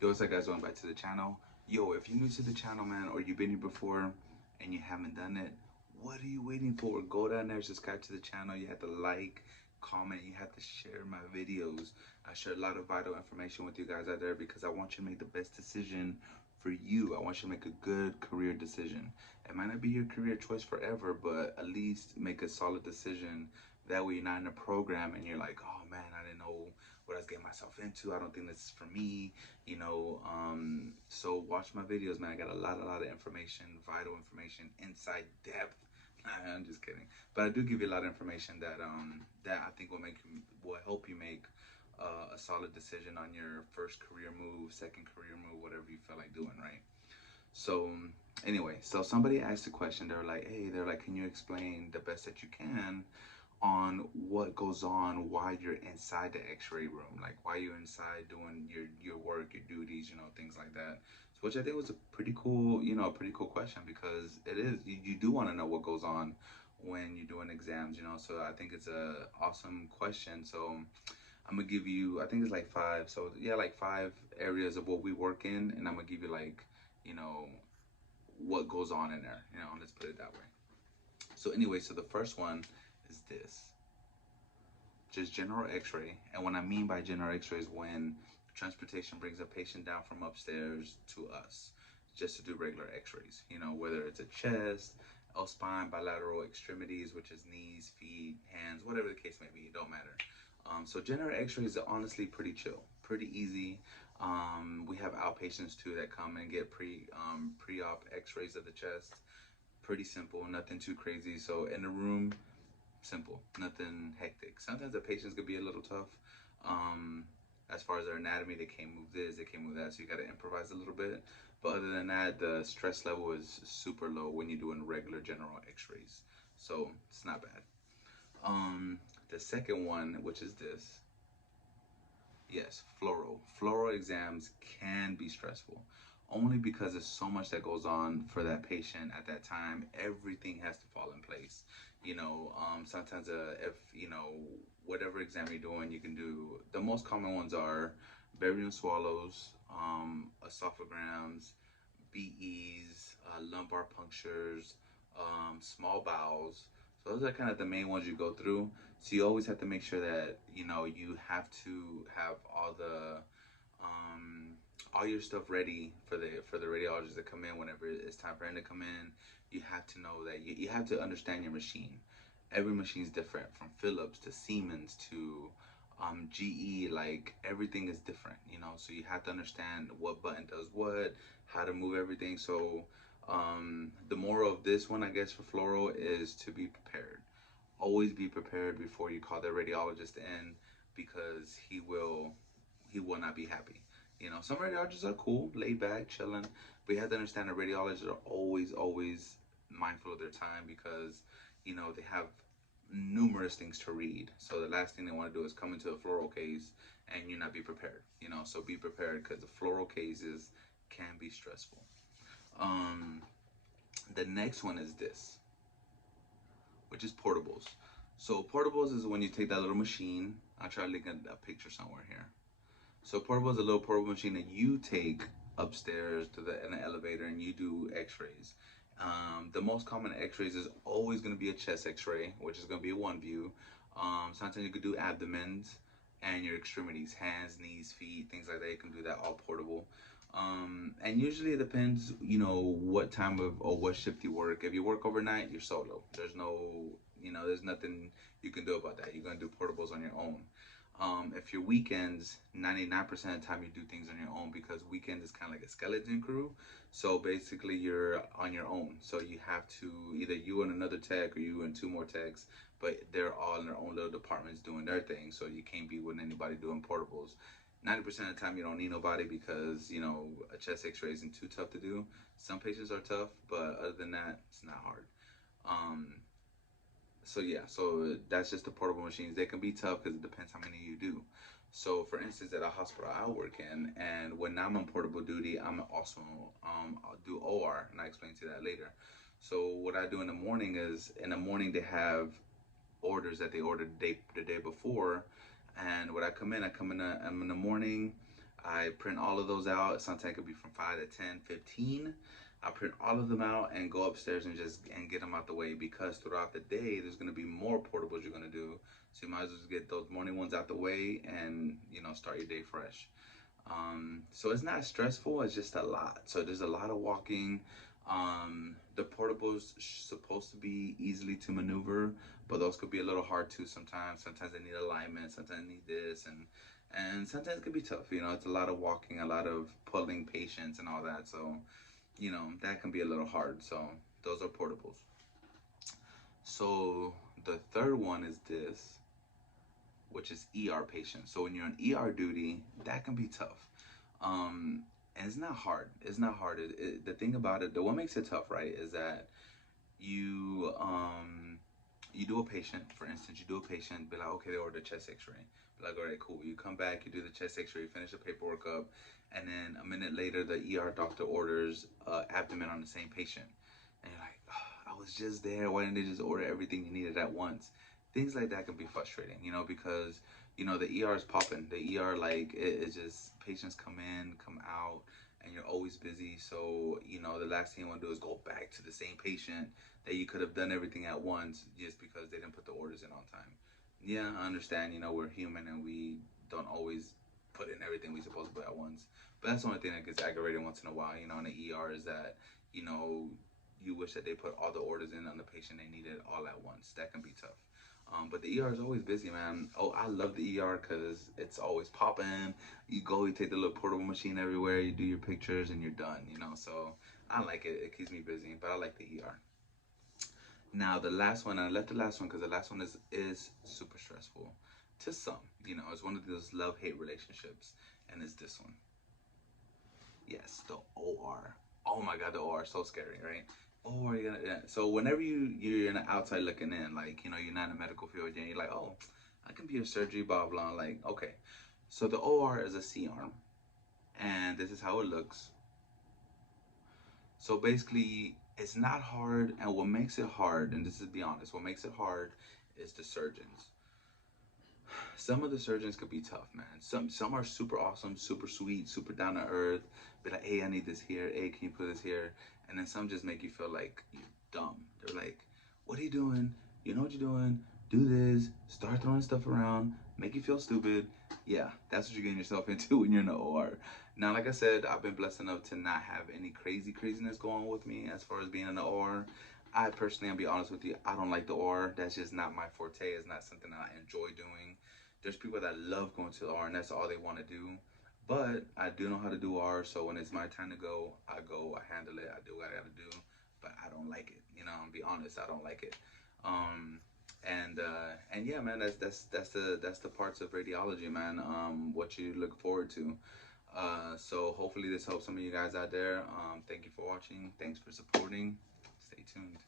Yo, what's up guys, welcome back to the channel. Yo, if you're new to the channel, man, or you've been here before and you haven't done it, what are you waiting for? Go down there, subscribe to the channel. You have to like, comment, you have to share my videos. I share a lot of vital information with you guys out there because I want you to make the best decision for you. I want you to make a good career decision. It might not be your career choice forever, but at least make a solid decision. That way you're not in a program and you're like, oh man, I didn't know what I was getting myself into. I don't think this is for me, so watch my videos, man. I got a lot of information, vital information, inside depth. I'm just kidding, but I do give you a lot of information that that I think will help you make a solid decision on your first career move, second career move, whatever you feel like doing, right? So anyway, so somebody asked a question. They're like, can you explain the best that you can on what goes on while you're inside the x-ray room, like while you're inside doing your work, your duties, things like that. So which I think was a pretty cool, a pretty cool question, because it is, you do want to know what goes on when you're doing exams, so I think it's a awesome question. So I'm gonna give you, I think it's like five, so yeah, like five areas of what we work in, and I'm gonna give you like, you know what goes on in there, let's put it that way. So anyway, so the first one is this, just general x-ray. And what I mean by general x-ray is when transportation brings a patient down from upstairs to us just to do regular x-rays, whether it's a chest, L spine, bilateral extremities, which is knees, feet, hands, whatever the case may be, it don't matter. So general x-rays are honestly pretty chill, pretty easy. We have outpatients too that come and get pre-op x-rays of the chest. Pretty simple, nothing too crazy. So in the room, simple, nothing hectic. Sometimes the patients could be a little tough. As far as their anatomy, they can't move this, they can't move that, so you gotta improvise a little bit. But other than that, the stress level is super low when you're doing regular general x-rays. So it's not bad. The second one, which is this, yes, fluoro exams can be stressful, only because there's so much that goes on for that patient at that time. Everything has to fall in place. Sometimes if whatever exam you're doing, you can do, the most common ones are barium swallows, esophagograms, BEs, lumbar punctures, small bowels. So those are kind of the main ones you go through. So you always have to make sure that you have to have all your stuff ready for the radiologist to come in whenever it's time for him to come in. You have to know that you have to understand your machine. Every machine is different, from Philips to Siemens to GE. Like, everything is different, so you have to understand what button does what, how to move everything. So the moral of this one, I guess, for fluoro is to be prepared. Always be prepared before you call the radiologist in, because he will not be happy. Some radiologists are cool, laid back, chilling, but you have to understand that radiologists are always mindful of their time, because they have numerous things to read. So the last thing they want to do is come into a fluoro case and you not be prepared. So be prepared, because the fluoro cases can be stressful. The next one is this, which is portables. So portables is when you take that little machine. I'll try to link a picture somewhere here. So portable is a little portable machine that you take upstairs to in the elevator, and you do x-rays. The most common x-rays is always going to be a chest x-ray, which is going to be a one view. Sometimes you could do abdomens and your extremities, hands, knees, feet, things like that. You can do that all portable. And usually it depends, what time of or what shift you work. If you work overnight, you're solo. There's there's nothing you can do about that. You're going to do portables on your own. If your weekends, 99% of the time you do things on your own, because weekend is kind of like a skeleton crew. So basically you're on your own. So you have to, either you and another tech, or you and two more techs, but they're all in their own little departments doing their thing. So you can't be with anybody doing portables. 90% of the time you don't need nobody, because a chest x-ray isn't too tough to do. Some patients are tough, but other than that, it's not hard. So yeah, so that's just the portable machines. They can be tough because it depends how many you do. So for instance, at a hospital I work in, and when I'm on portable duty, I'm also I'll do OR, and I explain to that later. So what I do in the morning is, in the morning they have orders that they ordered the day before, and when I come in, I'm in the morning. I print all of those out. Sometimes it could be from 5 to 10, 15. I print all of them out and go upstairs and just get them out the way, because throughout the day there's gonna be more portables you're gonna do. So you might as well just get those morning ones out the way and start your day fresh. So it's not stressful, it's just a lot. So there's a lot of walking. The portables supposed to be easily to maneuver, but those could be a little hard too sometimes. Sometimes they need alignment, sometimes they need this, and sometimes it could be tough. It's a lot of walking, a lot of pulling patients and all that. So, that can be a little hard. So those are portables. So the third one is this, which is ER patients. So when you're on ER duty, that can be tough. And it's not hard. It's not hard. The thing about it, the what makes it tough, right, is that you you do a patient, for instance, you do a patient, be like, okay, they ordered a chest x-ray. Be like, all right, cool. You come back, you do the chest x-ray, you finish the paperwork up, and then a minute later, the ER doctor orders abdomen on the same patient. And you're like, oh, I was just there. Why didn't they just order everything you needed at once? Things like that can be frustrating, because, the ER is popping. The ER, like, it's just patients come in, come out, and you're always busy. So, the last thing you want to do is go back to the same patient that you could have done everything at once just because they didn't put the orders in on time. Yeah, I understand, we're human and we don't always put in everything we supposed to put at once. But that's the only thing that gets aggravating once in a while, in the ER, is that, you wish that they put all the orders in on the patient they needed all at once. That can be tough. But the ER is always busy, man. Oh, I love the ER because it's always popping. You go, you take the little portable machine everywhere, you do your pictures, and you're done, So I like it. It keeps me busy, but I like the ER. Now the last one, I left the last one because the last one is super stressful to some. It's one of those love-hate relationships, and it's this one. Yes, the OR. Oh my God, the OR is so scary, right? OR, yeah. So whenever you're in the outside looking in, like you're not in the medical field, and you're like, oh, I can be a surgery, blah blah. Like, okay, so the OR is a C-arm, and this is how it looks. So basically, it's not hard, and what makes it hard, and this is be honest, what makes it hard is the surgeons. Some of the surgeons could be tough, man. Some are super awesome, super sweet, super down to earth. Be like, hey, I need this here. Hey, can you put this here? And then some just make you feel like you're dumb. They're like, what are you doing? You know what you're doing. Do this. Start throwing stuff around. Make you feel stupid. Yeah, that's what you're getting yourself into when you're in the OR. Now, like I said, I've been blessed enough to not have any craziness going on with me as far as being in the OR. I personally, I'll be honest with you, I don't like the OR. That's just not my forte. It's not something I enjoy doing. There's people that love going to the R and that's all they want to do. But I do know how to do R, so when it's my time to go, I go, I handle it, I do what I gotta do. But I don't like it. I'll be honest, I don't like it. And yeah, man, that's the parts of radiology, man. What you look forward to. So hopefully this helps some of you guys out there. Thank you for watching. Thanks for supporting. Stay tuned.